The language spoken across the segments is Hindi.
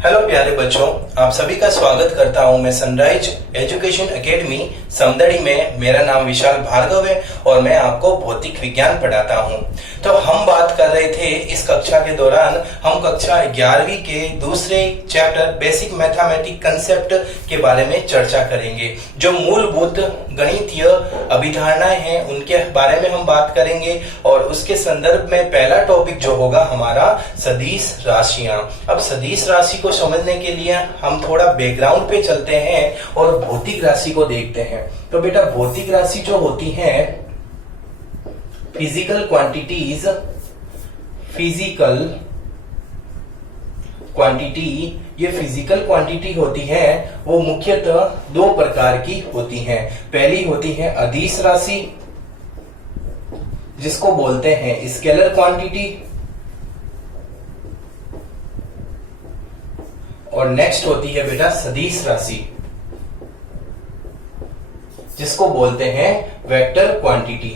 हेलो प्यारे बच्चों, आप सभी का स्वागत करता हूं मैं सनराइज एजुकेशन एकेडमी समदड़ी में। मेरा नाम विशाल भार्गव है और मैं आपको भौतिक विज्ञान पढ़ाता हूं। तो हम बात कर रहे थे इस कक्षा के दौरान, हम कक्षा 11वीं के दूसरे चैप्टर बेसिक मैथमेटिक कंसेप्ट के बारे में चर्चा करेंगे। जो मूलभूत गणितीय अभिधारणाएं हैं उनके बारे में हम बात करेंगे और उसके संदर्भ में पहला टॉपिक जो होगा हमारा सदिश राशियां। अब सदिश राशि को समझने के लिए हम थोड़ा बैकग्राउंड पे चलते हैं और भौतिक राशि को देखते हैं। तो बेटा भौतिक राशि जो होती है फिजिकल क्वांटिटीज, ये फिजिकल क्वांटिटी होती है वो मुख्यतः दो प्रकार की होती हैं। पहली होती है अदिश राशि जिसको बोलते हैं स्केलर क्वांटिटी, और नेक्स्ट होती है बेटा सदिश राशि जिसको बोलते हैं वेक्टर क्वांटिटी।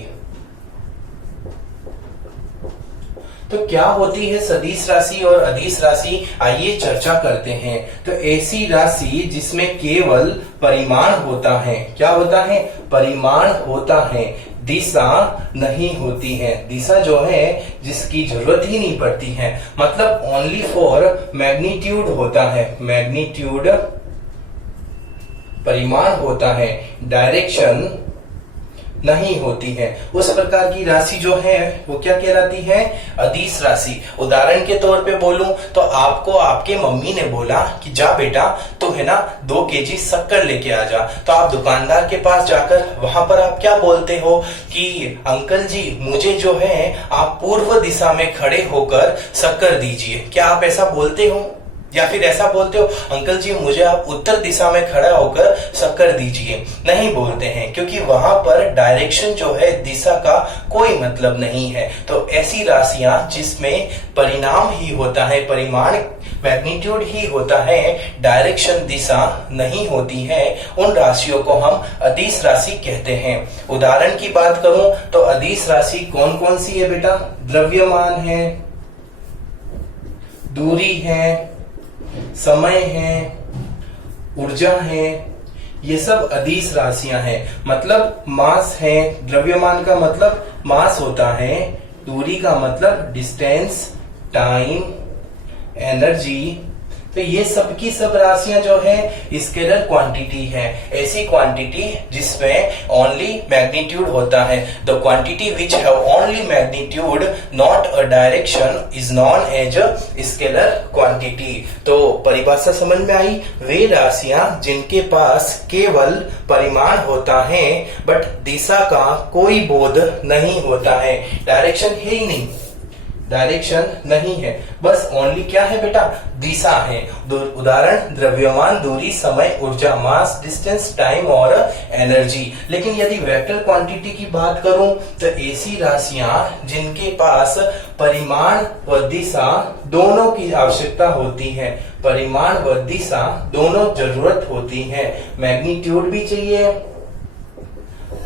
तो क्या होती है सदिश राशि और अदिश राशि, आइए चर्चा करते हैं। तो ऐसी राशि जिसमें केवल परिमाण होता है, क्या होता है? परिमाण होता है, दिशा नहीं होती है। दिशा जो है जिसकी जरूरत ही नहीं पड़ती है, मतलब ओनली फॉर मैग्नीट्यूड होता है। मैग्नीट्यूड परिमाण होता है, डायरेक्शन नहीं होती है। उस प्रकार की राशि जो है वो क्या कहलाती है? अदिश राशि। उदाहरण के तौर पे बोलूं तो आपको आपके मम्मी ने बोला कि जा बेटा तो है ना 2 केजी शक्कर लेके आ जा। तो आप दुकानदार के पास जाकर वहां पर आप क्या बोलते हो कि अंकल जी मुझे जो है आप पूर्व दिशा में खड़े होकर शक्कर दीजिए। क्या आप ऐसा बोलते हो? या फिर ऐसा बोलते हो अंकल जी मुझे आप उत्तर दिशा में खड़ा होकर शक्कर दीजिए? नहीं बोलते हैं, क्योंकि वहां पर डायरेक्शन जो है दिशा का कोई मतलब नहीं है। तो ऐसी राशियां जिसमें परिणाम ही होता है, परिमाण मैग्नीट्यूड ही होता है, डायरेक्शन दिशा नहीं होती है, उन राशियों को हम अदिश राशि कहते हैं। उदाहरण की बात करूं तो अदिश राशि कौन कौन सी है बेटा? द्रव्यमान है, दूरी है, समय है, ऊर्जा है, ये सब अदिश राशियां हैं। मतलब मास है, द्रव्यमान का मतलब मास होता है, दूरी का मतलब डिस्टेंस, टाइम, एनर्जी। तो ये सब की सब राशियां जो है स्केलर क्वांटिटी है। ऐसी क्वांटिटी जिसमें ओनली मैग्नीट्यूड होता है। The quantity which have only magnitude not a direction is known as scalar quantity. तो परिभाषा समझ में आई? वे राशियां जिनके पास केवल परिमाण होता है बट दिशा का कोई बोध नहीं होता है, डायरेक्शन है ही नहीं, डायरेक्शन नहीं है, बस ओनली क्या है बेटा? दिशा है। उदाहरण द्रव्यमान, दूरी, समय, ऊर्जा, मास, डिस्टेंस, टाइम और एनर्जी। लेकिन यदि वेक्टर क्वांटिटी की बात करूं तो ऐसी राशियां जिनके पास परिमाण व दिशा दोनों की आवश्यकता होती है, परिमाण व दिशा दोनों जरूरत होती है। मैग्नीट्यूड भी चाहिए,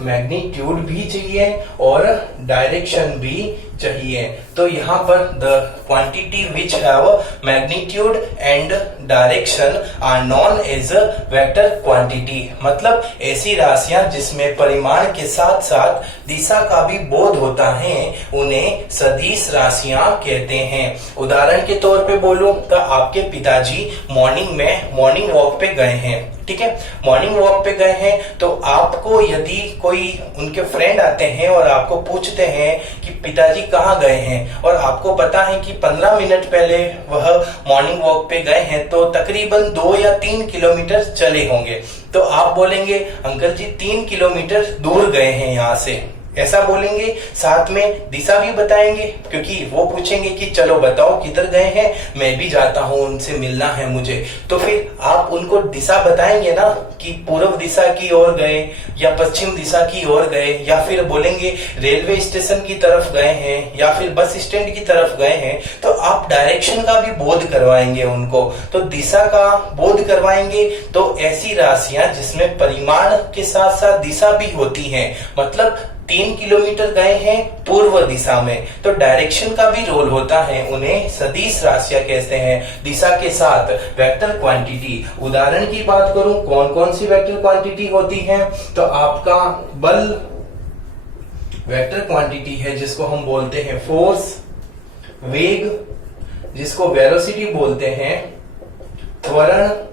मैग्नीट्यूड भी चाहिए और डायरेक्शन भी चाहिए। तो यहाँ पर the quantity which have magnitude and direction are known as vector quantity. मतलब ऐसी राशियां जिसमें परिमाण के साथ साथ दिशा का भी बोध होता है उन्हें सदिश राशियां कहते हैं। उदाहरण के तौर पे बोलूं तो आपके पिताजी मॉर्निंग में मॉर्निंग वॉक पे गए हैं, ठीक है? मॉर्निंग वॉक पे गए हैं तो आपको यदि कोई उनके फ्रेंड आते हैं और आपको पूछते हैं कि पिताजी कहाँ गए हैं, और आपको पता है कि 15 मिनट पहले वह मॉर्निंग वॉक पे गए हैं, तो तकरीबन 2 या 3 किलोमीटर चले होंगे, तो आप बोलेंगे अंकल जी 3 किलोमीटर दूर गए हैं यहाँ से, ऐसा बोलेंगे। साथ में दिशा भी बताएंगे, क्योंकि वो पूछेंगे कि चलो बताओ किधर गए हैं, मैं भी जाता हूं, उनसे मिलना है मुझे। तो फिर आप उनको दिशा बताएंगे ना कि पूर्व दिशा की ओर गए या पश्चिम दिशा की ओर गए, या फिर बोलेंगे रेलवे स्टेशन की तरफ गए हैं या फिर बस स्टैंड की तरफ गए हैं। तो आप डायरेक्शन का भी बोध करवाएंगे उनको, तो दिशा का बोध करवाएंगे। तो ऐसी राशियां जिसमें परिमाण के साथ साथ दिशा भी होती है, मतलब 3 किलोमीटर गए हैं पूर्व दिशा में, तो डायरेक्शन का भी रोल होता है, उन्हें सदिश राशियां कहते हैं दिशा के साथ वेक्टर क्वांटिटी। उदाहरण की बात करूं कौन कौन सी वेक्टर क्वांटिटी होती है, तो आपका बल वेक्टर क्वांटिटी है जिसको हम बोलते हैं फोर्स, वेग जिसको वेलोसिटी बोलते हैं, त्वरण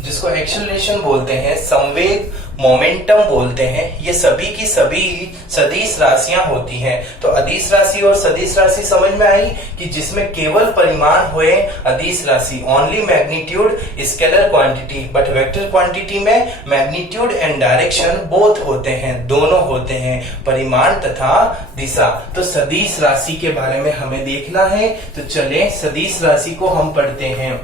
जिसको एक्सेलरेशन बोलते हैं, संवेग मोमेंटम बोलते हैं, ये सभी की सभी सदिश राशियां होती हैं। तो अदिश राशि और सदिश राशि समझ में आई कि जिसमें केवल परिमाण हुए अदिश राशि, only magnitude scalar quantity, but vector quantity में मैग्नीट्यूड एंड डायरेक्शन बोथ होते हैं, दोनों होते हैं, परिमाण तथा दिशा। तो सदिश राशि के बारे में हमें देखना है, तो चलें सदिश राशि को हम पढ़ते हैं।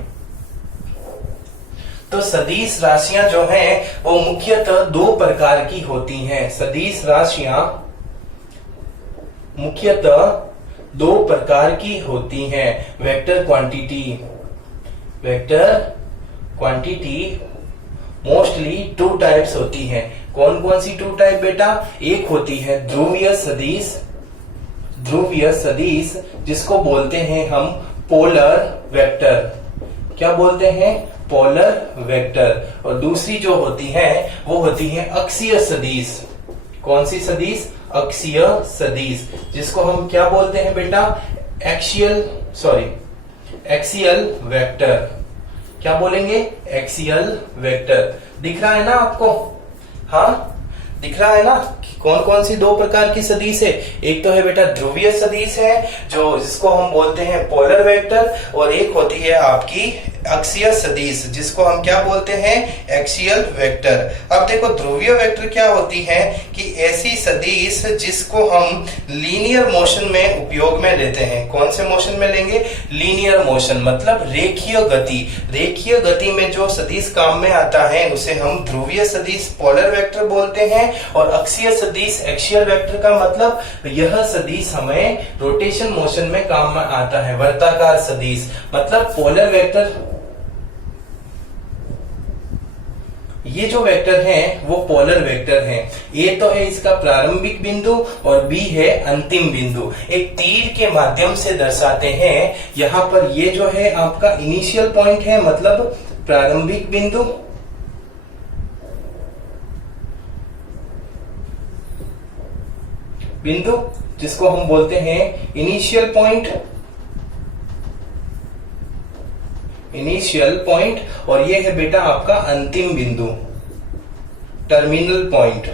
तो सदिश राशियां जो हैं वो मुख्यतः दो प्रकार की होती हैं। सदिश राशियां मुख्यतः दो प्रकार की होती हैं। वेक्टर क्वांटिटी मोस्टली 2 टाइप्स होती हैं। कौन कौन सी 2 टाइप बेटा? एक होती है ध्रुवीय सदिश जिसको बोलते हैं हम पोलर वेक्टर। क्या बोलते हैं? Polar vector. और दूसरी जो होती है वो होती है अक्षीय सदिश। कौन सी सदिश? अक्षीय सदिश, जिसको हम क्या बोलते हैं बेटा? Axial vector. क्या बोलेंगे? Axial vector. दिख रहा है ना आपको? हाँ दिख रहा है ना कौन कौन सी 2 प्रकार की सदिश है? एक तो है बेटा ध्रुवीय सदिश है जो जिसको हम बोलते हैं पोलर वेक्टर, और एक होती है आपकी अक्षीय सदिश जिसको हम क्या बोलते हैं? Axial vector. अब देखो ध्रुवीय वेक्टर क्या होती है कि ऐसी सदिश जिसको हम लीनियर मोशन में उपयोग में लेते हैं। कौन से मोशन में लेंगे? लीनियर मोशन, मतलब रेखीय गति। रेखीय गति में जो सदिश काम में आता है उसे हम ध्रुवीय सदिश पोलर वेक्टर बोलते हैं, और अक्षीय सदिश एक्सियल वेक्टर का मतलब यह सदिश हमें रोटेशन मोशन में काम में आता है। वर्ताकार सदिश मतलब पोलर वेक्टर, ये जो वेक्टर हैं वो पोलर वेक्टर हैं। ए तो है इसका प्रारंभिक बिंदु और बी है अंतिम बिंदु। एक तीर के माध्यम से दर्शाते हैं। यहां पर ये जो है आपका इनिशियल पॉइंट है, मतलब प्रारंभिक बिंदु, जिसको हम बोलते हैं इनिशियल पॉइंट, और ये है बेटा आपका अंतिम बिंदु, टर्मिनल पॉइंट।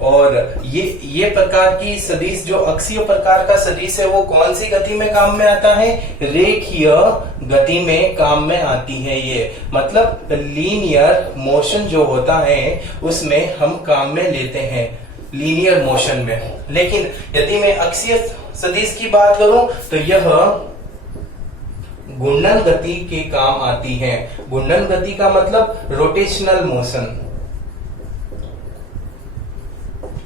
और ये प्रकार की सदिश जो अक्षीय प्रकार का सदिश है वो कौन सी गति में काम में आता है? रेखीय गति में काम में आती है। ये मतलब लीनियर मोशन जो होता है उसमें हम काम में लेते हैं, लीनियर मोशन में। लेकिन यदि मैं अक्षीय सदिश की बात करूं तो यह घूर्णन गति के काम आती है। घूर्णन गति का मतलब रोटेशनल मोशन।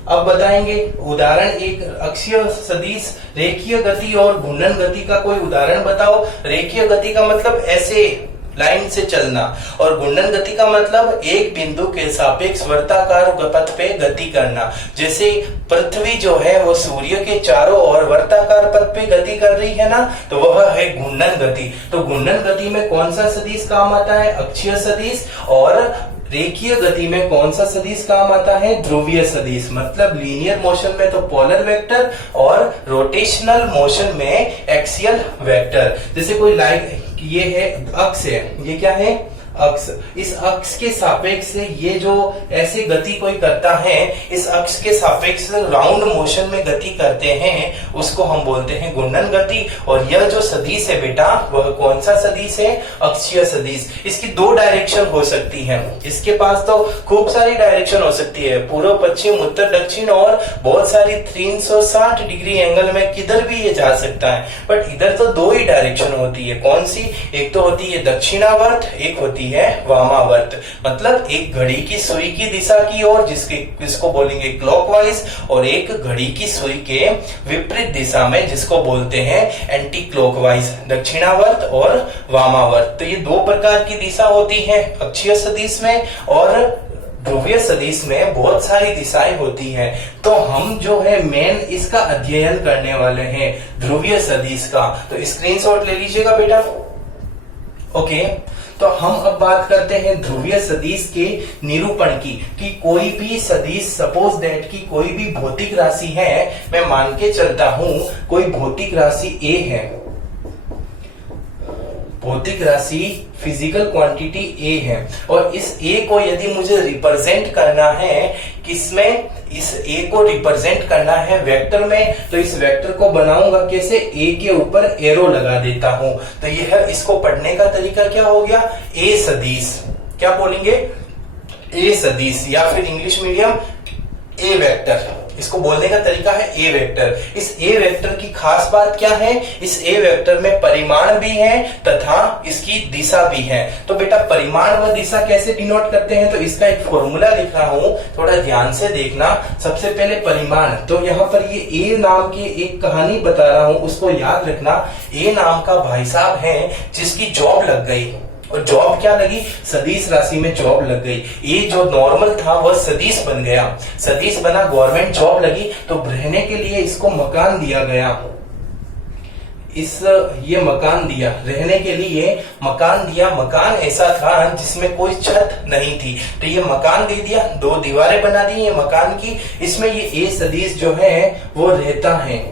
अब बताएंगे उदाहरण, एक अक्षीय सदिश रेखीय गति और घूर्णन गति का कोई उदाहरण बताओ। रेखीय गति का मतलब ऐसे लाइन से चलना, और घूर्णन गति का मतलब एक बिंदु के सापेक्ष वर्ताकार पथ पे गति करना। जैसे पृथ्वी जो है वो सूर्य के चारों ओर वर्ताकार पथ पे गति कर रही है ना, तो वह है घूर्णन गति। तो घूर्णन गति में कौन सा सदिश काम आता है? अक्षीय सदिश। और रेखीय गति में कौन सा सदिश काम आता है? ध्रुवीय सदिश। मतलब लीनियर मोशन में तो पोलर वेक्टर और रोटेशनल मोशन में एक्सियल वेक्टर। जैसे कोई लाइन, ये है अक्ष है, ये क्या है? अक्ष। इस अक्ष के सापेक्ष से ये जो ऐसे गति कोई करता है, इस अक्ष के सापेक्ष राउंड मोशन में गति करते हैं, उसको हम बोलते हैं घूर्णन गति। और यह जो सदिश है बेटा वह कौन सा सदिश है? अक्षीय सदिश। इसकी 2 डायरेक्शन हो सकती है। इसके पास तो खूब सारी डायरेक्शन हो सकती है, पूर्व पश्चिम उत्तर दक्षिण, और बहुत सारी 360 डिग्री एंगल में किधर भी ये जा सकता है। बट इधर तो 2 ही डायरेक्शन होती है। कौन सी? एक तो होती है दक्षिणावर्त, एक होती है वामावर्त। मतलब एक घड़ी की सुई की दिशा की ओर जिसको बोलेंगे क्लॉकवाइज, और एक घड़ी की सुई के विपरीत दिशा में जिसको बोलते हैं एंटी क्लॉकवाइज, दक्षिणावर्त और वामावर्त। तो ये 2 प्रकार की दिशा होती है अक्षीय सदिश में, और ध्रुवीय सदिश में बहुत सारी दिशाएं होती हैं, तो हम जो है मेन इसका अध्ययन करने वाले हैं ध्रुवीय सदिश का। तो स्क्रीनशॉट ले लीजिएगा बेटा। ओके, तो हम अब बात करते हैं ध्रुवीय सदिश के निरूपण की, कि कोई भी सदिश, सपोज दैट कि कोई भी भौतिक राशि है, मैं मान के चलता हूं कोई भौतिक राशि ए है, भौतिक राशि फिजिकल क्वांटिटी ए है, और इस ए को यदि मुझे रिप्रेजेंट करना है किसमें, इस ए को रिप्रेजेंट करना है वेक्टर में, तो इस वेक्टर को बनाऊंगा कैसे, ए के ऊपर एरो लगा देता हूं। तो यह इसको पढ़ने का तरीका क्या हो गया, ए सदिश, क्या बोलेंगे, ए सदिश, या फिर इंग्लिश मीडियम ए वेक्टर, इसको बोलने का तरीका है ए वेक्टर। इस ए वेक्टर की खास बात क्या है, इस ए वेक्टर में परिमाण भी है तथा इसकी दिशा भी है। तो बेटा परिमाण व दिशा कैसे डिनोट करते हैं, तो इसका एक फॉर्मूला लिख रहा हूं, थोड़ा ध्यान से देखना। सबसे पहले परिमाण, तो यहाँ पर ये ए नाम की एक कहानी बता रहा हूं, उसको याद रखना। ए नाम का भाई साहब है जिसकी जॉब लग गई, और जॉब क्या लगी, सदिश राशि में जॉब लग गई। ये जो नॉर्मल था वह सदिश बन गया, सदिश बना, गवर्नमेंट जॉब लगी, तो रहने के लिए इसको मकान दिया गया। ये मकान दिया, रहने के लिए मकान दिया। मकान ऐसा था जिसमें कोई छत नहीं थी, तो ये मकान दे दिया, 2 दीवारें बना दी ये मकान की, इसमें ये ए सदिश जो है वो रहता है।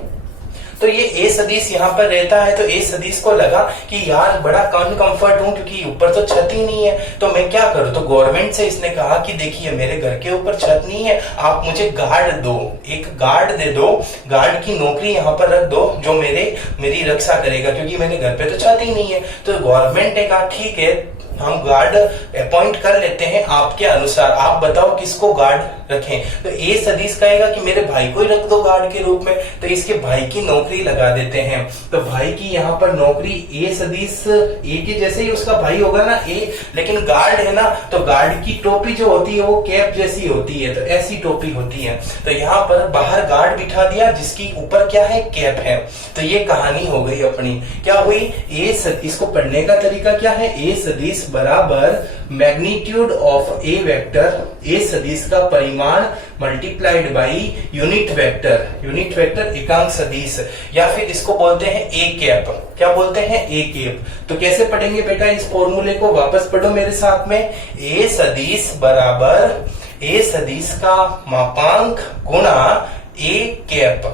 तो ये ए सदिश यहाँ पर रहता है, तो ए सदिश को लगा कि यार बड़ा अनकंफर्ट हूं क्योंकि ऊपर तो छत ही नहीं है, तो मैं क्या करूं। तो गवर्नमेंट से इसने कहा कि देखिए मेरे घर के ऊपर छत नहीं है, आप मुझे गार्ड दो, एक गार्ड दे दो, गार्ड की नौकरी यहाँ पर रख दो जो मेरी रक्षा करेगा, क्योंकि मेरे घर पे तो छत ही नहीं है। तो गवर्नमेंट ने कहा ठीक है, हम गार्ड अपॉइंट कर लेते हैं आपके अनुसार, आप बताओ किसको गार्ड रखें। तो ए सदिश कहेगा कि मेरे भाई को ही रख दो गार्ड के रूप में, तो इसके भाई की नौकरी लगा देते हैं। तो भाई की यहाँ पर नौकरी, ए सदिश ए के जैसे ही उसका भाई होगा ना ए, लेकिन गार्ड है ना, तो गार्ड की टोपी जो होती है वो कैप जैसी होती है, तो ऐसी टोपी होती है। तो यहाँ पर बाहर गार्ड बिठा दिया जिसकी ऊपर क्या है, कैप है। तो ये कहानी हो गई अपनी, क्या हुई, ए सदिश को पढ़ने का तरीका क्या है, ए सदिश बराबर मैग्नीट्यूड ऑफ ए वेक्टर, ए सदिश का परिमाण multiplied by unit vector, unit vector एकांक सदिश, या फिर इसको बोलते हैं ए कैप, क्या बोलते हैं, ए कैप। तो कैसे पढ़ेंगे बेटा, इस फॉर्मूले को वापस पढ़ो मेरे साथ में, ए सदिश बराबर ए सदिश का मापांक गुणा A cap,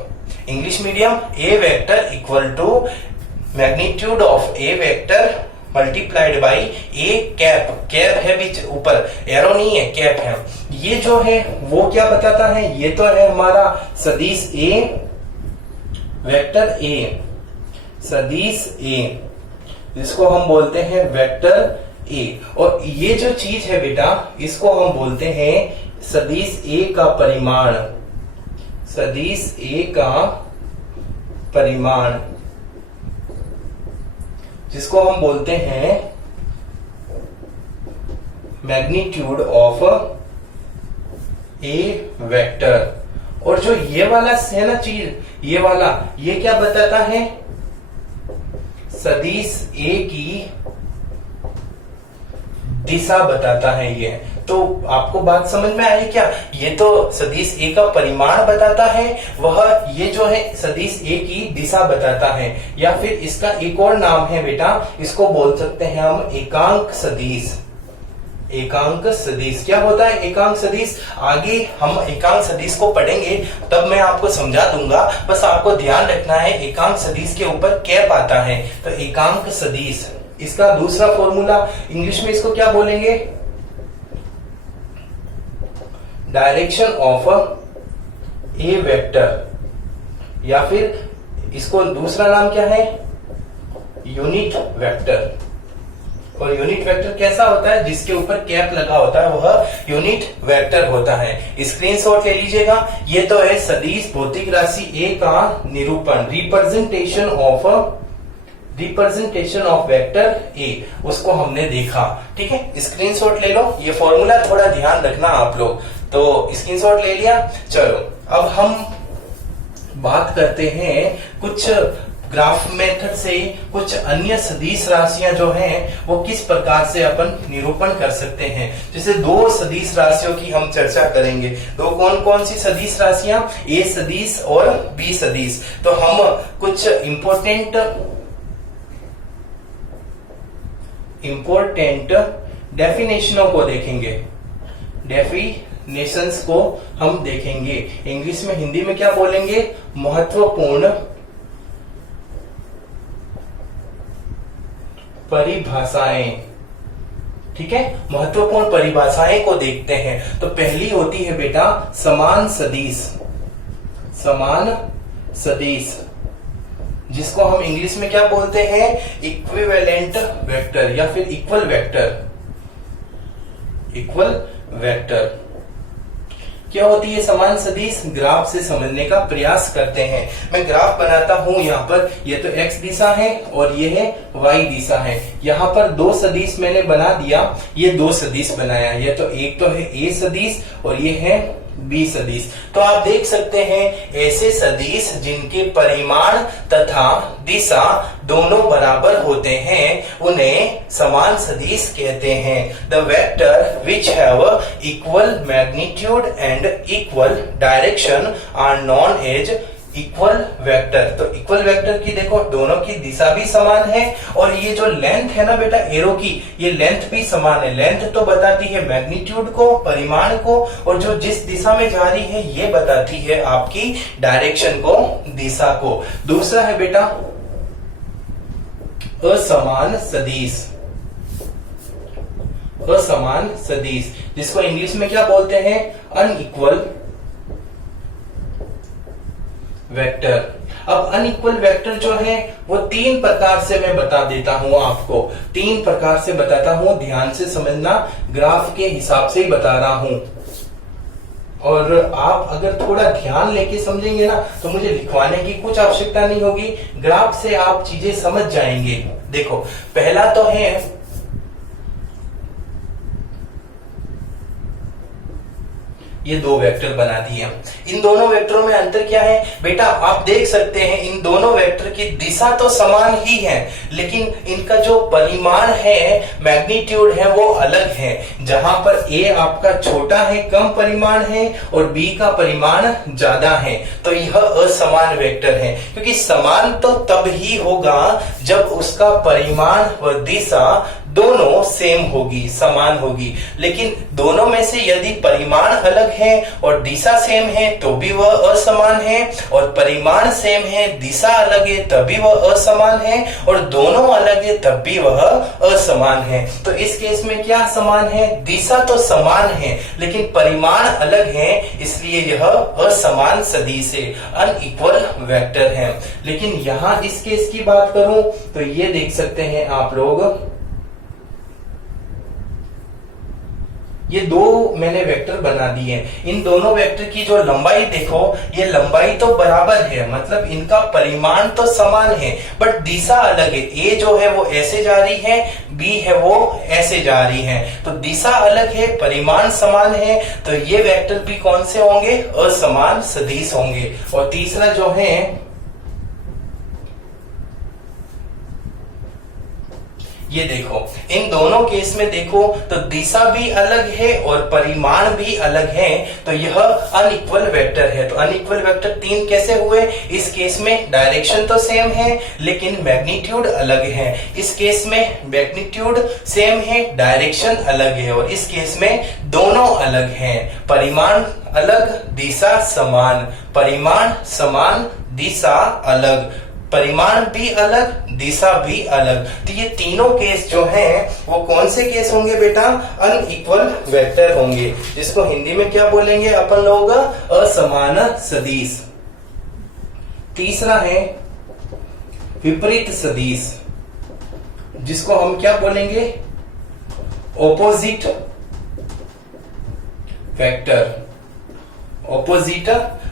English medium, A vector equal to magnitude of A vector multiplied by A cap, cap है बीच ऊपर, एरो नहीं है, कैप है। ये जो है वो क्या बताता है, ये तो है हमारा सदिश ए, वेक्टर ए, सदिश ए, जिसको हम बोलते हैं वेक्टर ए, और ये जो चीज है बेटा इसको हम बोलते हैं सदिश ए का परिमाण, सदिश ए का परिमाण, जिसको हम बोलते हैं मैग्नीट्यूड ऑफ ए वेक्टर। और जो ये वाला है ना चीज, ये वाला, ये क्या बताता है, सदिश ए की दिशा बताता है ये। तो आपको बात समझ में आई क्या, ये तो सदिश ए का परिमाण बताता है, वह ये जो है सदिश ए की दिशा बताता है, या फिर इसका एक और नाम है बेटा, इसको बोल सकते हैं हम एकांक सदिश। एकांक सदिश क्या होता है, एकांक सदिश आगे हम एकांक सदिश को पढ़ेंगे तब मैं आपको समझा दूंगा, बस आपको ध्यान रखना है एकांक सदिश के ऊपर कैप आता है। तो एकांक सदिश, इसका दूसरा फॉर्मूला इंग्लिश में इसको क्या बोलेंगे, डायरेक्शन ऑफ ए वेक्टर, या फिर इसको दूसरा नाम क्या है, यूनिट वेक्टर। और यूनिट वेक्टर कैसा होता है, जिसके ऊपर कैप लगा होता है वह यूनिट वेक्टर होता है। स्क्रीनशॉट ले लीजिएगा। ये तो है सदिश भौतिक राशि ए का निरूपण, रिप्रेजेंटेशन ऑफ वेक्टर ए, उसको हमने देखा। ठीक है, स्क्रीनशॉट ले लो, ये फॉर्मूला थोड़ा ध्यान रखना आप लोग। तो स्क्रीनशॉट ले लिया, चलो अब हम बात करते हैं कुछ ग्राफ मेथड से कुछ अन्य सदिश राशियां जो हैं वो किस प्रकार से अपन निरूपण कर सकते हैं। जैसे दो सदिश राशियों की हम चर्चा करेंगे। तो कौन कौन सी सदिश राशियां, ए सदिश और बी सदिश। तो हम कुछ इंपॉर्टेंट डेफिनेशनों को देखेंगे, डेफिनेशंस को हम देखेंगे। इंग्लिश में, हिंदी में क्या बोलेंगे, महत्वपूर्ण परिभाषाएं। ठीक है, महत्वपूर्ण परिभाषाएं को देखते हैं। तो पहली होती है बेटा समान सदिश, समान सदिश, जिसको हम इंग्लिश में क्या बोलते हैं, इक्विवेलेंट वेक्टर या फिर इक्वल वेक्टर। इक्वल वेक्टर क्या होती है समान सदिश, ग्राफ से समझने का प्रयास करते हैं। मैं ग्राफ बनाता हूं, यहाँ पर ये तो x दिशा है और ये है y दिशा है। यहाँ पर दो सदिश मैंने बना दिया, ये दो सदिश बनाया। ये तो एक तो है a सदिश और ये है b सदिश। तो आप देख सकते हैं ऐसे सदिश जिनके परिमाण तथा दिशा दोनों बराबर होते हैं उन्हें समान सदिश कहते हैं। The vector which have equal magnitude and equal direction are known as equal vector. तो इक्वल वेक्टर की देखो दोनों की दिशा भी समान है और ये जो लेंथ है ना बेटा एरो की, ये लेंथ भी समान है। लेंथ तो बताती है मैग्नीट्यूड को, परिमाण को, और जो जिस दिशा में जा रही है ये बताती है आपकी डायरेक्शन को, दिशा को। दूसरा है बेटा असमान सदिश, असमान सदिश, जिसको इंग्लिश में क्या बोलते हैं, अनइक्वल वेक्टर। अब अनइक्वल वेक्टर जो है वो तीन प्रकार से मैं बता देता हूं आपको, तीन प्रकार से बताता हूं, ध्यान से समझना, ग्राफ के हिसाब से ही बता रहा हूं। और आप अगर थोड़ा ध्यान लेके समझेंगे ना तो मुझे लिखवाने की कुछ आवश्यकता नहीं होगी, ग्राफ से आप चीजें समझ जाएंगे। देखो पहला तो है ये दो वेक्टर बना दिए। इन दोनों वेक्टरों में अंतर क्या है बेटा, आप देख सकते हैं इन दोनों वेक्टर की दिशा तो समान ही है लेकिन इनका जो परिमाण है, मैग्नीट्यूड है, वो अलग है। जहां पर ए आपका छोटा है, कम परिमाण है, और बी का परिमाण ज्यादा है, तो यह असमान वेक्टर है। क्योंकि समान तो तब ही होगा जब उसका परिमाण व दिशा दोनों सेम होगी, समान होगी। लेकिन दोनों में से यदि परिमाण अलग है और दिशा सेम है तो भी वह असमान है, और परिमाण सेम है, दिशा अलग है तभी वह असमान है, और दोनों अलग है तब भी वह असमान है। तो इस केस में क्या समान है, दिशा तो समान है लेकिन परिमाण अलग है, इसलिए यह असमान सदिश है, अनइक्वल वेक्टर है। लेकिन यहां इस केस की बात करूं तो ये देख सकते हैं आप लोग, ये दो मैंने वेक्टर बना दिए। इन दोनों वेक्टर की जो लंबाई देखो, ये लंबाई तो बराबर है, मतलब इनका परिमाण तो समान है बट दिशा अलग है। ए जो है वो ऐसे जा रही है, बी है वो ऐसे जा रही है, तो दिशा अलग है, परिमाण समान है, तो ये वेक्टर भी कौन से होंगे, असमान सदिश होंगे। और तीसरा जो है ये देखो, इन दोनों केस में देखो तो दिशा भी अलग है और परिमाण भी अलग है, तो यह अनइक्वल वेक्टर है। तो अनइक्वल वेक्टर तीन कैसे हुए, इस केस में डायरेक्शन तो सेम है लेकिन मैग्नीट्यूड अलग है, इस केस में मैग्नीट्यूड सेम है, डायरेक्शन अलग है, और इस केस में दोनों अलग हैं, परिमाण अलग, दिशा समान, परिमाण समान, दिशा अलग, परिमाण भी अलग, दिशा भी अलग। तो ये तीनों केस जो हैं वो कौन से केस होंगे बेटा, अनइक्वल वेक्टर होंगे, जिसको हिंदी में क्या बोलेंगे अपन लोग, असमान सदिश। तीसरा है विपरीत सदिश, जिसको हम क्या बोलेंगे, ऑपोजिट वेक्टर, ऑपोजिट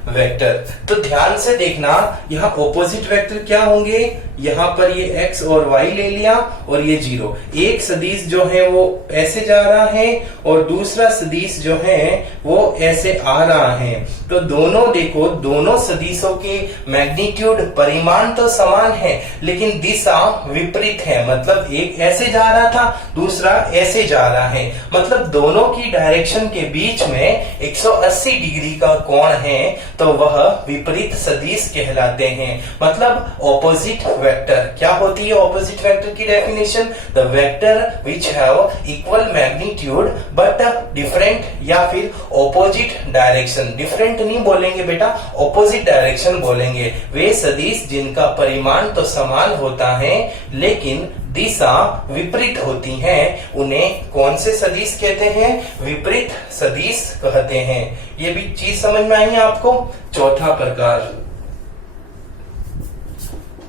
वेक्टर। तो ध्यान से देखना, यहाँ ऑपोजिट वेक्टर क्या होंगे, यहाँ पर ये x और y ले लिया और ये 0। एक सदिश जो है वो ऐसे जा रहा है और दूसरा सदिश जो है वो ऐसे आ रहा है। तो दोनों देखो, दोनों सदिशों के मैग्नीट्यूड परिमाण तो समान है लेकिन दिशा विपरीत है। मतलब एक ऐसे जा रहा था, दूसरा ऐसे जा रहा है। मतलब दोनों की डायरेक्शन के बीच में 180 डिग्री का कोण है, तो वह विपरीत सदिश कहलाते हैं। मतलब ऑपोजिट वेक्टर क्या होती है? ऑपोजिट वेक्टर की definition, the vector which have equal magnitude but different, या फिर ऑपोजिट डायरेक्शन। डिफरेंट नहीं बोलेंगे बेटा, ऑपोजिट डायरेक्शन बोलेंगे। वे सदिश जिनका परिमाण तो समान होता है लेकिन दिशा विपरीत होती हैं, उन्हें कौन से सदिश कहते हैं? विपरीत सदिश कहते हैं। ये भी चीज समझ में आई आपको। चौथा प्रकार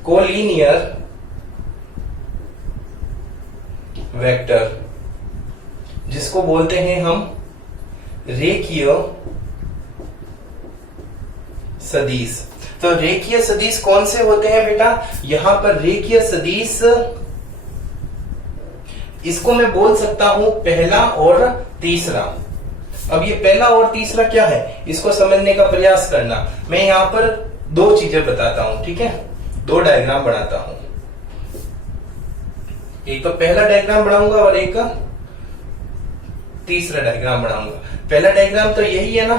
कोलिनियर वेक्टर, जिसको बोलते हैं हम रेखीय सदिश। तो रेखीय सदिश कौन से होते हैं बेटा? यहां पर रेखीय सदिश, इसको मैं बोल सकता हूं पहला और तीसरा। अब ये पहला और तीसरा क्या है, इसको समझने का प्रयास करना। मैं यहां पर दो चीजें बताता हूं, ठीक है? दो डायग्राम बनाता हूं, एक तो पहला डायग्राम बनाऊंगा और एक तीसरा डायग्राम बनाऊंगा। पहला डायग्राम तो यही है ना,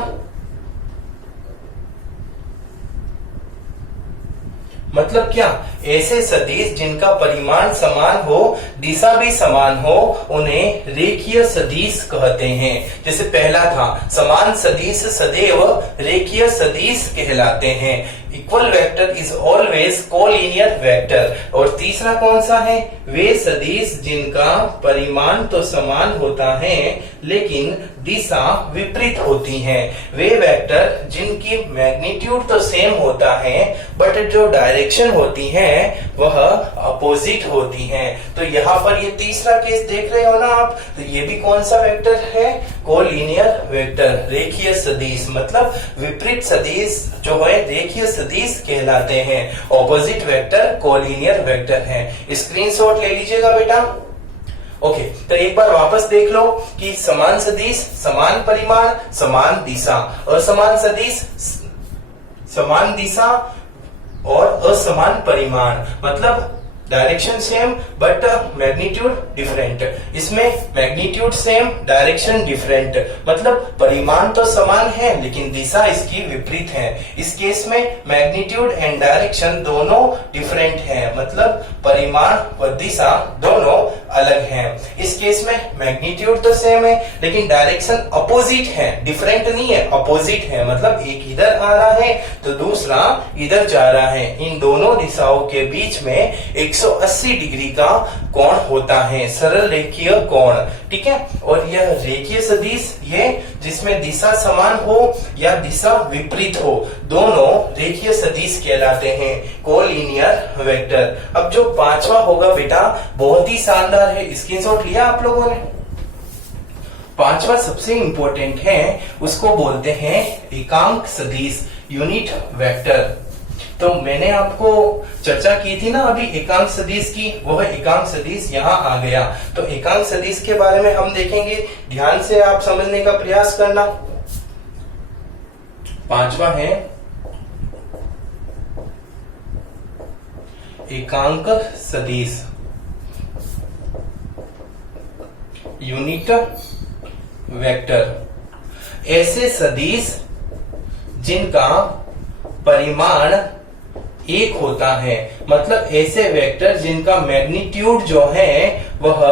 मतलब क्या? ऐसे सदिश जिनका परिमाण समान हो, दिशा भी समान हो, उन्हें रेखीय सदिश कहते हैं। जैसे पहला था, समान सदिश सदैव रेखीय सदिश कहलाते हैं। Equal vector is always collinear vector. और तीसरा कौन सा है? वे सदिश जिनका परिमाण तो समान होता है लेकिन दिशा विपरीत होती हैं। वे वेक्टर जिनकी मैग्नीट्यूड तो सेम होता है बट जो डायरेक्शन होती है वह अपोजिट होती हैं। तो यहाँ पर ये तीसरा केस देख रहे हो ना आप, तो ये भी कौन सा वेक्टर है? कोलिनियर वेक्टर, रेखीय सदिश। मतलब विपरीत सदिश जो है रेखीय सदिश कहलाते हैं। ऑपोजिट वेक्टर कोलिनियर वेक्टर है। स्क्रीनशॉट ले लीजिएगा बेटा। ओके, तो एक बार वापस देख लो कि समान सदिश, समान परिमाण, समान दिशा। असमान सदिश, समान दिशा और असमान परिमाण। मतलब direction same but magnitude different. इसमें मैग्नीट्यूड सेम, डायरेक्शन डिफरेंट। मतलब परिमाण तो समान है लेकिन दिशा इसकी विपरीत है। इस केस में मैग्नीट्यूड एंड डायरेक्शन दोनों डिफरेंट है, मतलब परिमाण व दिशा दोनों अलग हैं। इस केस में मैग्नीट्यूड तो सेम है लेकिन डायरेक्शन अपोजिट है, डिफरेंट नहीं है, अपोजिट है। मतलब एक इधर आ रहा है तो दूसरा इधर जा रहा है। इन दोनों दिशाओं के बीच में 180 डिग्री का कोण होता है, सरल रेखीय कोण, ठीक है? और यह रेखीय सदिश, ये जिसमें दिशा समान हो या दिशा विपरीत हो, दोनों रेखीय सदिश कहलाते हैं, कोलिनियर वेक्टर। अब जो पांचवा होगा बेटा बहुत ही शानदार है, स्क्रीनशॉट लिया आप लोगों ने? पांचवा सबसे इंपॉर्टेंट है, उसको बोलते हैं एकांक सदिश, यूनिट वेक्टर। तो मैंने आपको चर्चा की थी ना अभी एकांक सदिश की, वह एकांक सदिश यहाँ आ गया। तो एकांक सदिश के बारे में हम देखेंगे, ध्यान से आप समझने का प्रयास करना। पांचवा है एकांक सदिश, यूनिट वेक्टर। ऐसे सदिश जिनका परिमाण एक होता है, मतलब ऐसे वेक्टर जिनका मैग्नीट्यूड जो है वह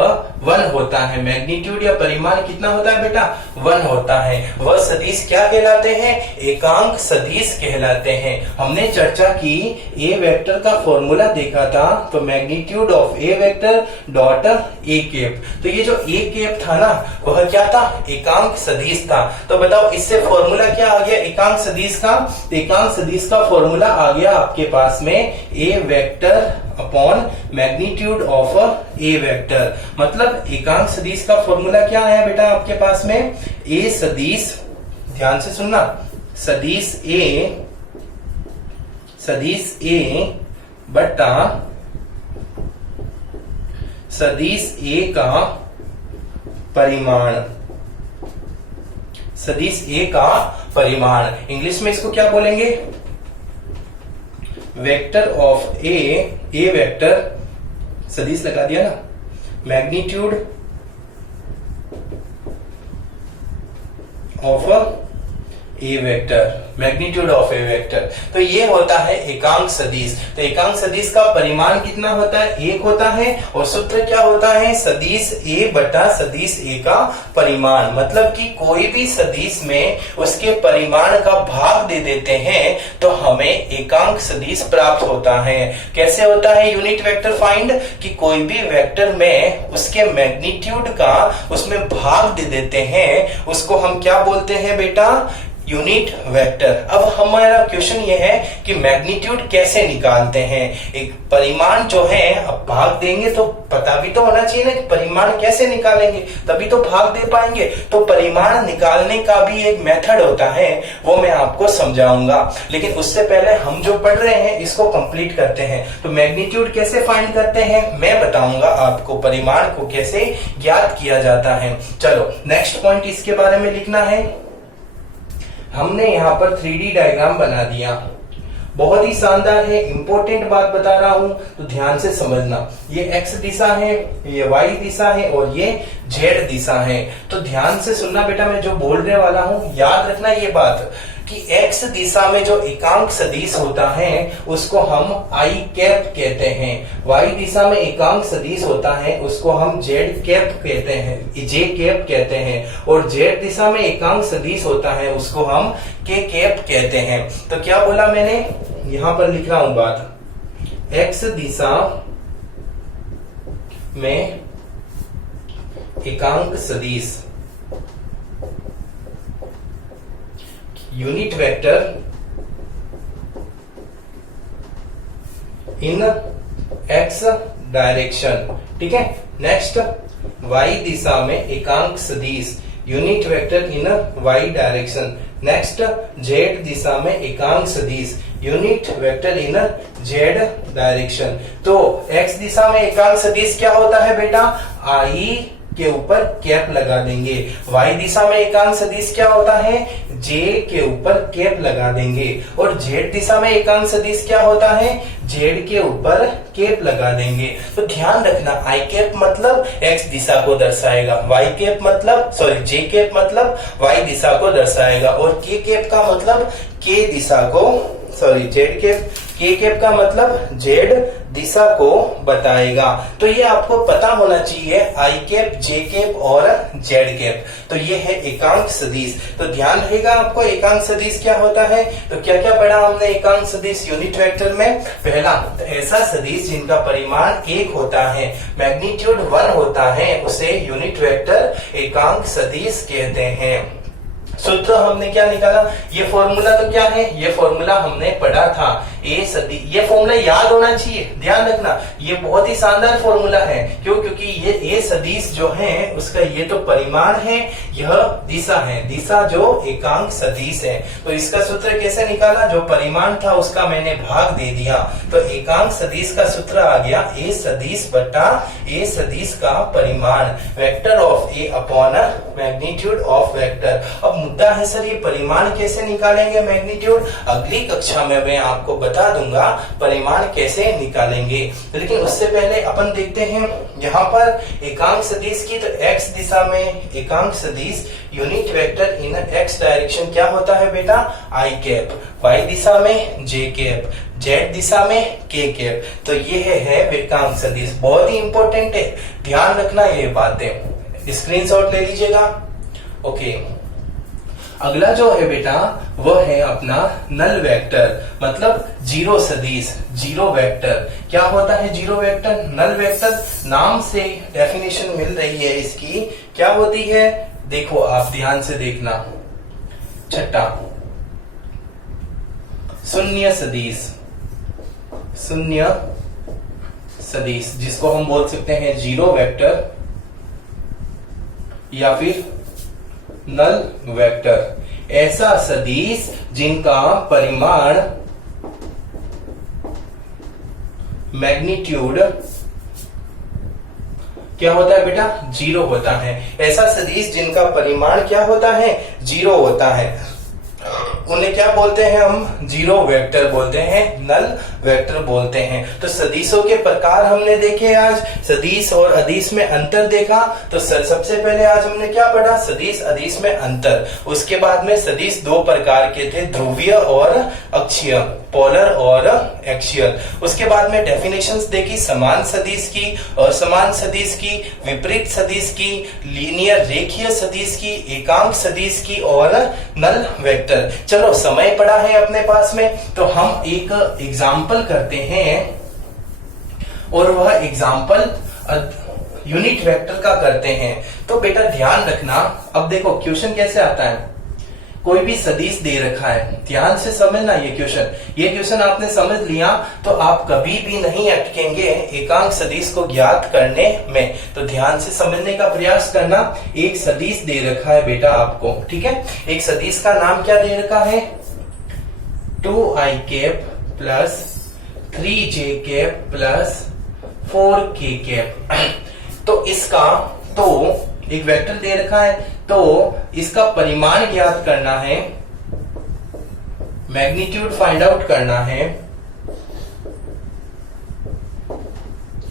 1 होता है। मैग्नीट्यूड या परिमाण कितना होता है बेटा? 1 होता है। वह सदिश क्या कहलाते हैं? एकांक सदिश कहलाते हैं। हमने चर्चा की, ए वेक्टर का फॉर्मूला देखा था, तो magnitude of A vector dot A cap. तो ये जो ए कैप था ना, वह क्या था? एकांक सदिश था। तो बताओ इससे फॉर्मूला क्या आ गया एकांक सदिश का? एकांक सदिश का फॉर्मूला आ गया आपके पास में A vector upon magnitude of A vector. मतलब एकांक सदिश का फॉर्मूला क्या है बेटा आपके पास में? ए सदिश, ध्यान से सुनना, सदिश ए बटा सदिश ए का परिमाण, सदिश ए का परिमाण। इंग्लिश में इसको क्या बोलेंगे? वेक्टर ऑफ ए वेक्टर, सदिश लगा दिया ना, magnitude of A vector, magnitude of A vector. तो ये होता है एकांक सदिश। तो एकांक सदिश का परिमाण कितना होता है? 1 होता है। और सूत्र क्या होता है? सदिश ए बटा सदिश ए का परिमाण। मतलब कि कोई भी सदिश में उसके परिमाण का भाग दे देते हैं तो हमें एकांक सदिश प्राप्त होता है। कैसे होता है यूनिट वेक्टर फाइंड? कि कोई भी वेक्टर में उसके मैग्नीट्यूड का उसमें भाग दे देते हैं, उसको हम क्या बोलते हैं बेटा? Unit vector. अब हमारा क्वेश्चन ये है कि मैग्नीट्यूड कैसे निकालते हैं? एक परिमाण जो है, अब भाग देंगे तो पता भी तो होना चाहिए ना कि परिमाण कैसे निकालेंगे, तभी तो भाग दे पाएंगे। तो परिमाण निकालने का भी एक मेथड होता है, वो मैं आपको समझाऊंगा। लेकिन उससे पहले हम जो पढ़ रहे हैं इसको कंप्लीट करते हैं। तो मैग्नीट्यूड कैसे फाइंड करते हैं मैं बताऊंगा आपको, परिमाण को कैसे ज्ञात किया जाता है। चलो नेक्स्ट पॉइंट इसके बारे में लिखना है। हमने यहाँ पर 3D डायग्राम बना दिया, बहुत ही शानदार है। इंपॉर्टेंट बात बता रहा हूं तो ध्यान से समझना। ये x दिशा है, ये y दिशा है और ये z दिशा है। तो ध्यान से सुनना बेटा, मैं जो बोलने वाला हूं याद रखना ये बात कि x दिशा में जो एकांक सदिश होता है उसको हम i कैप कहते हैं, y दिशा में एकांक सदिश होता है उसको हम z कैप कहते हैं, j कैप कहते हैं, और z दिशा में एकांक सदिश होता है उसको हम k कैप कहते हैं। तो क्या बोला मैंने? यहां पर लिख रहा हूं बात, x दिशा में एकांक सदिश यूनिट वेक्टर इन x डायरेक्शन। ठीक है। नेक्स्ट, y दिशा में एकांक सदिश यूनिट वेक्टर इन y डायरेक्शन। नेक्स्ट, z दिशा में एकांक सदिश यूनिट वेक्टर इन z डायरेक्शन। तो x दिशा में एकांक सदिश क्या होता है बेटा? I के ऊपर कैप लगा देंगे। y दिशा में एकांक सदिश क्या होता है? j के ऊपर कैप लगा देंगे। और z दिशा में एकांक सदिश क्या होता है? z के ऊपर कैप लगा देंगे। तो ध्यान रखना, i कैप मतलब x दिशा को दर्शाएगा, y कैप मतलब j कैप मतलब y दिशा को दर्शाएगा, और k कैप का मतलब k दिशा को z कैप, k कैप का मतलब z दिशा को बताएगा। तो ये आपको पता होना चाहिए, i कैप, j कैप और z कैप। तो ये है एकांक सदिश। तो ध्यान रहेगा आपको एकांक सदिश क्या होता है। तो क्या क्या पढ़ा हमने एकांक सदिश यूनिट वेक्टर में? पहला, तो ऐसा सदिश जिनका परिमाण 1 होता है, मैग्नीट्यूड 1 होता है, उसे यूनिट वेक्टर एकांक सदिश कहते हैं। सूत्र हमने क्या निकाला? ये फॉर्मूला तो क्या है? ये फॉर्मूला हमने पढ़ा था, ए सदिश। ये फॉर्मूला याद होना चाहिए, ध्यान रखना, ये बहुत ही शानदार फॉर्मूला है। क्यों? क्योंकि ये ए सदिश जो है उसका ये तो परिमाण है, यह दिशा है, दिशा जो एकांक सदिश है। तो इसका सूत्र कैसे निकाला? जो परिमाण था उसका मैंने भाग दे दिया, तो एकांक सदिश का सूत्र आ गया ए सदिश बटा ए सदिश का परिमाण, vector of A upon magnitude of vector. अब मुद्दा है सर ये परिमाण कैसे निकालेंगे मैग्नीट्यूड? अगली कक्षा में मैं आपको बता दूंगा परिमाण कैसे निकालेंगे। लेकिन उससे पहले अपन देखते हैं यहाँ पर एकांक सदिश की। तो x दिशा में एकांक सदिश यूनिट वेक्टर इन x डायरेक्शन क्या होता है बेटा? i कैप, y दिशा में j कैप, z दिशा में k कैप। तो ये है एकांक सदिश, बहुत ही इंपॉर्टेंट है, ध्यान रखना ये बातें, स्क्रीनशॉट ले लीजिएगा। ओके, अगला जो है बेटा वो है अपना नल वेक्टर, मतलब जीरो सदिश, जीरो वेक्टर। क्या होता है जीरो वेक्टर? नल वेक्टर, नाम से डेफिनेशन मिल रही है इसकी, क्या होती है? देखो आप ध्यान से देखना। छठा, शून्य सदिश, शून्य सदिश जिसको हम बोल सकते हैं जीरो वेक्टर या फिर नल वेक्टर। ऐसा सदिश जिनका परिमाण मैग्नीट्यूड क्या होता है बेटा, 0 होता है। ऐसा सदिश जिनका परिमाण क्या होता है, 0 होता है, उन्हें क्या बोलते हैं हम, जीरो वेक्टर बोलते हैं, नल वेक्टर बोलते हैं। तो सदिशों के प्रकार हमने देखे आज, सदिश और अदिश में अंतर देखा। तो सबसे पहले आज हमने क्या पढ़ा, सदिश अदिश में अंतर। उसके बाद में सदिश 2 प्रकार के थे, ध्रुवीय और अक्षीय, पोलर और एक्सियल। उसके बाद में डेफिनेशंस देखी, समान सदिश की, असमान सदिश की, विपरीत सदिश की, लीनियर रेखीय सदिश की, एकांक सदिश की और नल वेक्टर। चलो समय पड़ा है अपने पास में, तो हम एक एग्जाम्पल करते हैं और वह एग्जाम्पल यूनिट वेक्टर का करते हैं। तो बेटा ध्यान रखना, अब देखो क्वेश्चन कैसे आता है, कोई भी सदिश दे रखा है, ध्यान से समझना ये क्वेश्चन आपने समझ लिया तो आप कभी भी नहीं अटकेंगे एकांक सदिश को ज्ञात करने में। तो ध्यान से समझने का प्रयास करना। एक सदिश दे रखा है बेटा आपको, ठीक है, एक सदिश का नाम क्या दे रखा है, 2i cap plus 3j cap plus 4k cap. तो इसका तो एक वेक्टर दे रखा है, तो इसका परिमाण ज्ञात करना है, मैग्नीट्यूड फाइंड आउट करना है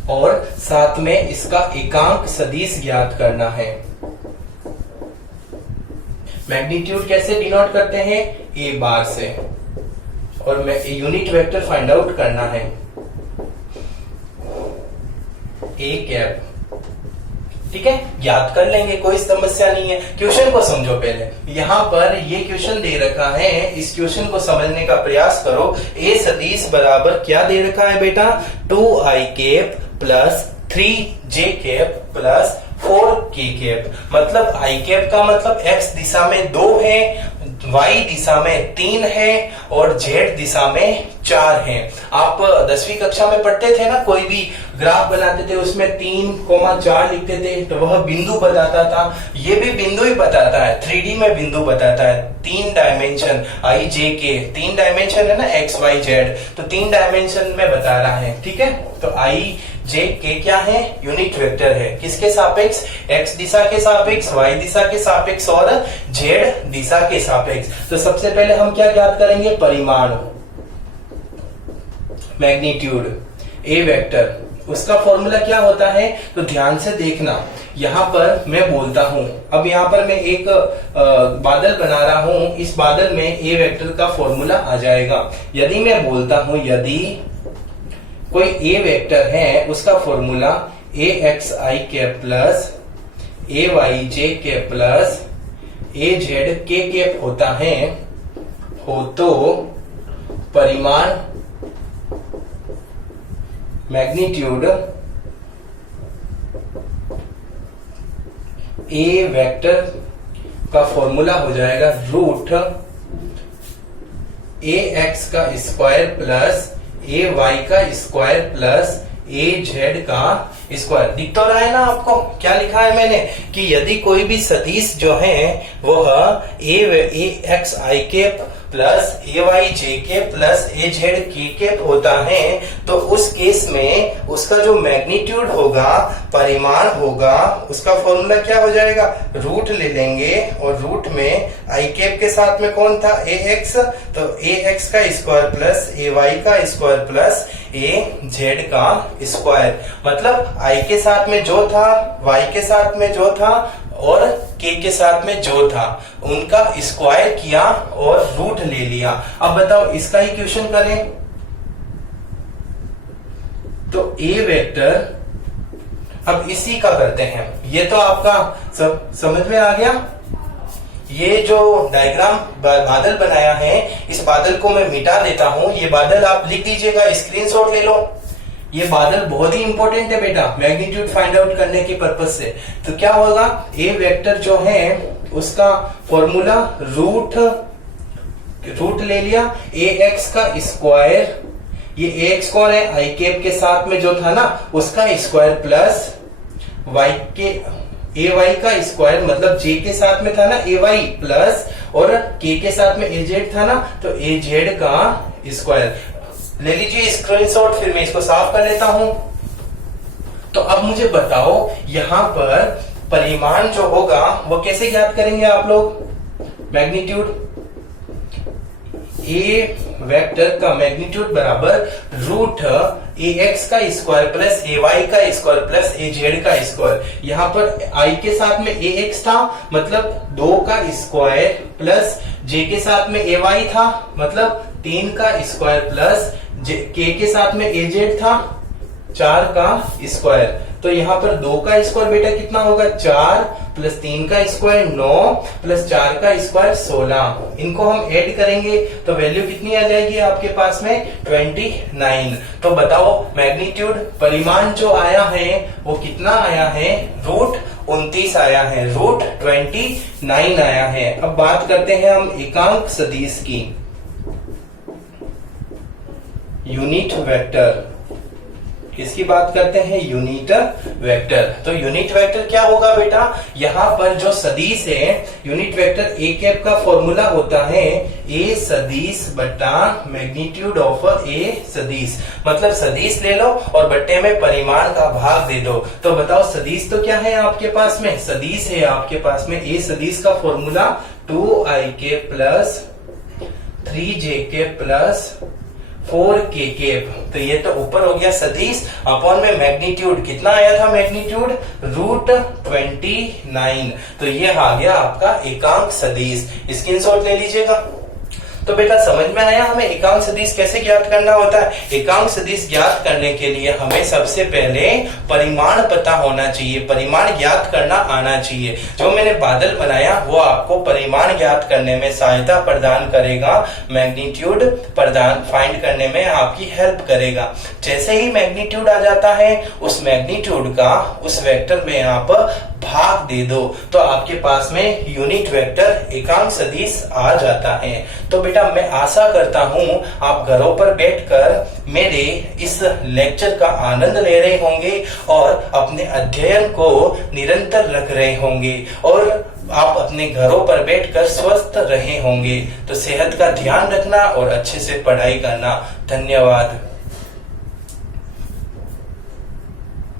और साथ में इसका एकांक सदिश ज्ञात करना है। मैग्नीट्यूड कैसे डिनोट करते हैं, ए बार से, और यूनिट वेक्टर फाइंड आउट करना है, ए कैप, ठीक है, याद कर लेंगे, कोई समस्या नहीं है। क्वेश्चन को समझो पहले, यहां पर ये क्वेश्चन दे रखा है, इस क्वेश्चन को समझने का प्रयास करो। ए सदिश बराबर क्या दे रखा है बेटा, 2i cap plus 3j cap plus 4k cap. मतलब i कैप का मतलब x दिशा में 2 है, y दिशा में 3 है और z दिशा में 4 है। आप 10वीं कक्षा में पढ़ते थे ना, कोई भी ग्राफ बनाते थे उसमें 3,4 लिखते थे तो वह बिंदु बताता था। ये भी बिंदु ही बताता है, 3D में बिंदु बताता है, 3 dimension i j k, 3 dimension है ना x y z, तो 3 डायमेंशन में बता रहा है, ठीक है। तो i j k क्या है, यूनिट वेक्टर है, किसके सापेक्ष, x दिशा के सापेक्ष, y दिशा के सापेक्ष और z दिशा के सापेक्ष। तो सबसे पहले हम क्या ज्ञात करेंगे, परिमाण, मैग्नीट्यूड, ए वेक्टर, उसका फॉर्मूला क्या होता है। तो ध्यान से देखना, यहां पर मैं बोलता हूं, अब यहां पर मैं एक बादल बना रहा हूं, इस बादल में ए वेक्टर का फॉर्मूला आ जाएगा। यदि मैं बोलता हूं, यदि कोई ए वेक्टर है, उसका फॉर्मूला ए एक्स आई कैप प्लस ए वाई जे कैप प्लस ए जेड के कैप होता है, हो तो परिमाण, मैग्नीट्यूड, ए वेक्टर का फॉर्मूला हो जाएगा रूट ए एक्स का स्क्वायर प्लस ए वाई का स्क्वायर प्लस ए जेड का स्क्वायर। दिख तो रहा है ना आपको, क्या लिखा है मैंने, कि यदि कोई भी सदिश जो है वह ए एक्स आई कैप प्लस ए वाई जे के प्लस ए जेड के कैप होता है, तो उस केस में उसका जो मैग्नीट्यूड होगा, परिमाण होगा, उसका फॉर्मूला क्या हो जाएगा, रूट ले लेंगे और रूट में आई कैप के साथ में कौन था, ए एक्स, तो ए एक्स का स्क्वायर प्लस ए वाई का स्क्वायर प्लस ए जेड का स्क्वायर। मतलब आई के साथ में जो था, वाई के साथ में जो था और के साथ में जो था, उनका स्क्वायर किया और रूट ले लिया। अब बताओ इसका ही क्वेश्चन करें तो ए वेक्टर, अब इसी का करते हैं। ये तो आपका सब समझ में आ गया। ये जो डायग्राम बादल बनाया है, इस बादल को मैं मिटा देता हूं। ये बादल आप लिख लीजिएगा, स्क्रीनशॉट ले लो। ये बादल बहुत ही इंपॉर्टेंट है बेटा, मैग्नीट्यूड फाइंड आउट करने के पर्पज से। तो क्या होगा, ए वेक्टर जो है उसका फॉर्मूला रूट ले लिया, ए एक्स का स्क्वायर, ये ए एक्स कौन है, आई कैप के साथ में जो था ना उसका स्क्वायर प्लस वाई के ए वाई का स्क्वायर, मतलब जे के साथ में था ना ए वाई प्लस और के साथ में ए जेड था ना, तो ए जेड का स्क्वायर ले लीजिए स्क्रीनशॉट। फिर मैं इसको साफ कर लेता हूं। तो अब मुझे बताओ यहां पर परिमाण जो होगा वो कैसे ज्ञात करेंगे आप लोग। मैग्नीट्यूड ए वेक्टर का मैग्नीट्यूड बराबर रूट ए एक्स का स्क्वायर प्लस ए वाई का स्क्वायर प्लस ए जेड का स्क्वायर। यहाँ पर आई के साथ में ए एक्स था, मतलब 2 का स्क्वायर प्लस जे के साथ में ए वाई था, मतलब 3 का स्क्वायर प्लस के साथ में ए जेड था 4 का स्क्वायर। तो यहाँ पर 2 का स्क्वायर बेटा कितना होगा 4 प्लस 3 का स्क्वायर 9 प्लस 4 का स्क्वायर 16। इनको हम ऐड करेंगे तो वैल्यू कितनी आ जाएगी आपके पास में 29। तो बताओ मैग्नीट्यूड परिमाण जो आया है वो कितना आया है, रूट 29 आया है, रूट 29 आया है। अब बात करते हैं हम एकांक सदिश की। यूनिट वेक्टर, किसकी बात करते हैं, यूनिट वेक्टर। तो यूनिट वेक्टर क्या होगा बेटा, यहाँ पर जो सदिश है यूनिट वेक्टर ए कैप का फॉर्मूला होता है ए सदिश बटा मैग्नीट्यूड ऑफ ए सदिश। मतलब सदिश ले लो और बट्टे में परिमाण का भाग दे दो। तो बताओ सदिश तो क्या है आपके पास में, सदिश है आपके पास में ए सदिश का formula 2ik plus 3jk plus 4k cap. तो ये तो ऊपर हो गया सदिश अपॉन में मैग्नीट्यूड, कितना आया था मैग्नीट्यूड, रूट 29। तो ये आ गया आपका एकांक सदिश। स्क्रीनशॉट ले लीजिएगा। तो बेटा समझ में आया हमें एकांक सदिश कैसे ज्ञात करना होता है। एकांक सदिश ज्ञात करने के लिए हमें सबसे पहले परिमाण पता होना चाहिए, परिमाण ज्ञात करना आना चाहिए। जो मैंने बादल बनाया वो आपको परिमाण ज्ञात करने में सहायता प्रदान करेगा, मैग्नीट्यूड प्रदान फाइंड करने में आपकी हेल्प करेगा। जैसे ही मैग्नीट्यूड आ जाता है उस मैग्नीट्यूड का उस वेक्टर में आप भाग दे दो तो आपके पास में यूनिट वेक्टर एकांक सदिश आ जाता है। तो बेटा मैं आशा करता हूं आप घरों पर बैठकर मेरे इस लेक्चर का आनंद ले रहे होंगे और अपने अध्ययन को निरंतर रख रहे होंगे और आप अपने घरों पर बैठकर स्वस्थ रहे होंगे। तो सेहत का ध्यान रखना और अच्छे से पढ़ाई करना। धन्यवाद।